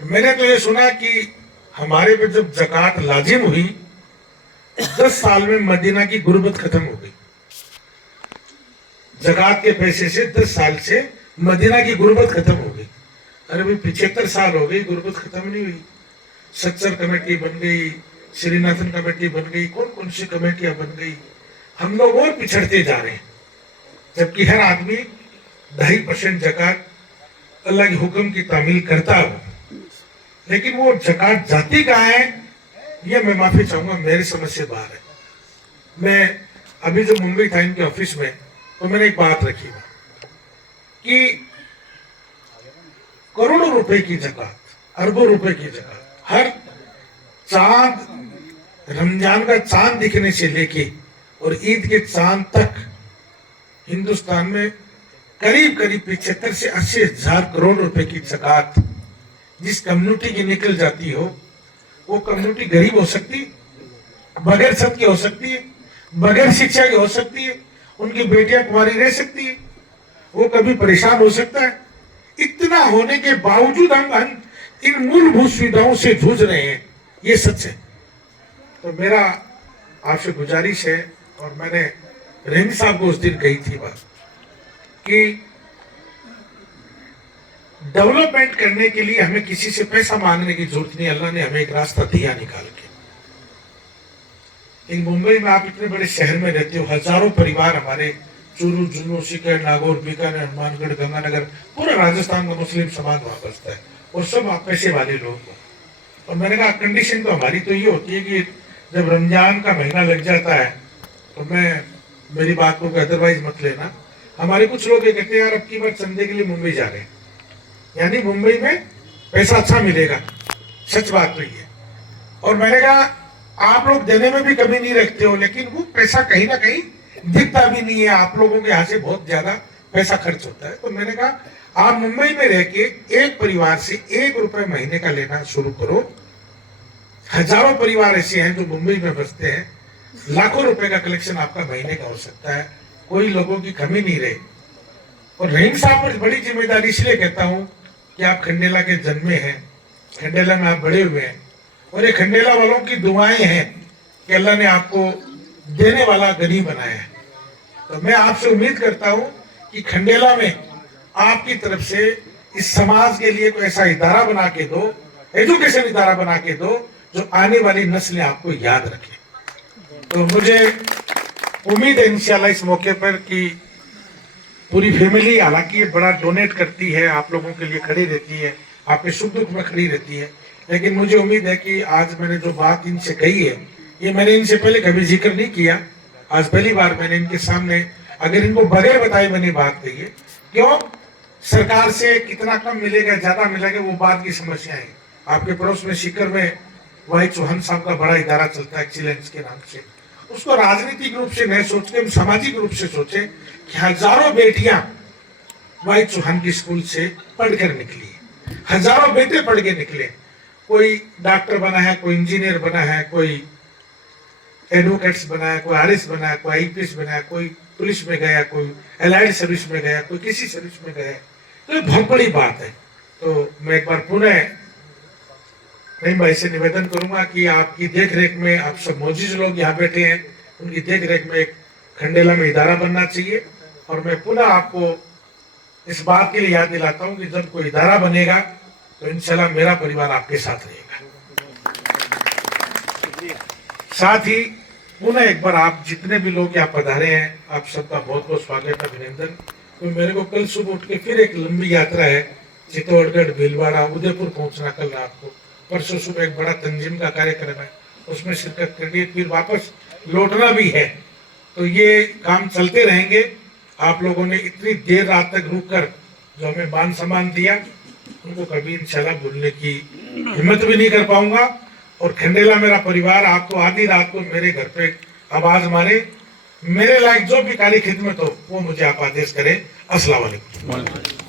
मैंने तो ये सुना कि हमारे पे जब ज़कात लाजिम हुई 10 साल में मदीना की गुर्बत खत्म हो गई। ज़कात के पैसे से 10 साल से मदीना की गुर्बत खत्म हो गई। अरे भाई 75 साल हो गई, गुर्बत खत्म नहीं हुई। सत्सर कमेटी बन गई, श्रीनाथन कमेटी बन गई, कौन कौन सी कमेटियां बन गई। हम लोग और पिछड़ते जा रहे हैं, जबकि हर आदमी 2.5% ज़कात अल्लाह के हुक्म की तामील करता हो, लेकिन वो ज़कात जाती कहाँ है, ये मैं माफी चाहूंगा, मेरी समझ से बाहर है। मैं अभी जब मुंबई था इनके ऑफिस में, तो मैंने एक बात रखी कि करोड़ों रुपए की ज़कात, अरबों रुपए की ज़कात, हर चांद, रमजान का चांद दिखने से लेके और ईद के चांद तक हिंदुस्तान में करीब करीब 75 से 80 हजार करोड़ रुपए की ज़कात जिस कम्युनिटी की निकल जाती हो, वो कम्युनिटी गरीब हो सकती है, बगैर छत की हो सकती है, बगैर शिक्षा की हो सकती है, उनकी बेटियां कुंवारी रह सकती है, वो कभी परेशान हो सकता है। इतना होने के बावजूद हम इन मूलभूत सुविधाओं से जूझ रहे हैं, ये सच है। तो मेरा आपसे गुजारिश है, और मैंने रहीम साहब को उस दिन कही थी बात कि डेवलपमेंट करने के लिए हमें किसी से पैसा मांगने की जरूरत नहीं, अल्लाह ने हमें एक रास्ता दिया निकाल के। इन मुंबई में आप इतने बड़े शहर में रहते हो, हजारों परिवार हमारे चूरू, जुन्नू, सीकर, नागौर, बीकानेर, हनुमानगढ़, गंगानगर, पूरा राजस्थान का मुस्लिम समाज वहां बसता है, और सब आप पैसे वाले लोग हो। और मैंने कहा कंडीशन तो हमारी तो ये होती है कि जब रमजान का महीना लग जाता है, तो मेरी बात को अदरवाइज मत लेना, हमारे कुछ लोग ये कहते हैं यार अब की बार चंदे के लिए मुंबई जा रहे हैं, यानी मुंबई में पैसा अच्छा मिलेगा। सच बात तो ये। और मैंने कहा आप लोग देने में भी कमी नहीं रखते हो, लेकिन वो पैसा कहीं ना कहीं दिखता भी नहीं है, आप लोगों के यहाँ से बहुत ज्यादा पैसा खर्च होता है। तो मैंने कहा आप मुंबई में रह के एक परिवार से 1 रुपए महीने का लेना शुरू करो। हजारों परिवार ऐसे हैं जो मुंबई में बसते हैं, लाखों रुपए का कलेक्शन आपका महीने का हो सकता है, कोई लोगों की कमी नहीं रहे। और रहीम साहब पर बड़ी जिम्मेदारी इसलिए कहता हूं कि आप खंडेला के जन्मे हैं, खंडेला में आप बड़े हुए हैं, और ये खंडेला वालों की दुआएं हैं कि अल्लाह ने आपको देने वाला गनी बनाया है। तो मैं आपसे उम्मीद करता हूं कि खंडेला में आपकी तरफ से इस समाज के लिए कोई ऐसा इदारा बना के दो, एजुकेशन इदारा बना के दो, जो आने वाली नस्लें आपको याद रखें। तो मुझे उम्मीद है इंशाल्लाह इस मौके पर कि पूरी फैमिली, हालांकि ये बड़ा डोनेट करती है, आप लोगों के लिए खड़ी रहती है, आपके सुख दुख में खड़ी रहती है, लेकिन मुझे उम्मीद है कि आज मैंने जो बात इनसे कही है, ये मैंने इनसे पहले कभी जिक्र नहीं किया, आज पहली बार मैंने इनके सामने, अगर इनको बगैर बताए मैंने बात कही है। क्यों? सरकार से कितना कम मिलेगा, ज्यादा मिलेगा, वो बात की समस्या है। आपके पड़ोस में सीकर में वाई चौहान साहब का बड़ा इदारा चलता है एक्सीलेंस के नाम से, उसको राजनीतिक रूप से नहीं सोच के हम सामाजिक रूप से सोचे कि हजारों बेटियां वाई चौहान की स्कूल से पढ़कर निकली, हजारों बेटे पढ़ के निकले, कोई डॉक्टर बना है, कोई इंजीनियर बना है, कोई एडवोकेट्स बना है, कोई आरएस बना है, कोई आईपीएस बना है, कोई पुलिस में गया, कोई एलाइड सर्विस में गया, कोई किसी सर्विस में गया। तो ये बहुत बड़ी बात है। तो मैं एक बार पुनः रहीम भाई से निवेदन करूंगा कि आपकी देख रेख में, आप सब मौजूद लोग यहाँ बैठे हैं, उनकी देख रेख में एक खंडेला में इदारा बनना चाहिए। और मैं पुनः आपको इस बात के लिए याद दिलाता हूँ कि जब कोई इदारा बनेगा तो इंशाल्लाह मेरा परिवार आपके साथ रहेगा। साथ ही पुनः एक बार आप जितने भी लोग यहाँ पधारे हैं, आप सबका बहुत बहुत स्वागत, अभिनंदन। तो मेरे को कल सुबह उठ के फिर एक लंबी यात्रा है, चित्तौड़गढ़, भीलवाड़ा, उदयपुर पहुंचना कल रात को। परसों सुबह एक बड़ा तंजीम का कार्यक्रम है, उसमें शिरकत करनी है, फिर वापस लौटना भी है। तो ये काम चलते रहेंगे। आप लोगों ने इतनी देर रात तक रुक कर जो हमें मान सम्मान दिया, उनको कभी इंशाल्लाह भूलने की हिम्मत भी नहीं कर पाऊंगा। और खंडेला मेरा परिवार आपको आधी रात को मेरे घर पे आवाज मारे, मेरे लायक जो भी कार्य खिदमत हो वो मुझे आप आदेश करें। अस्सलाम वालेकुम।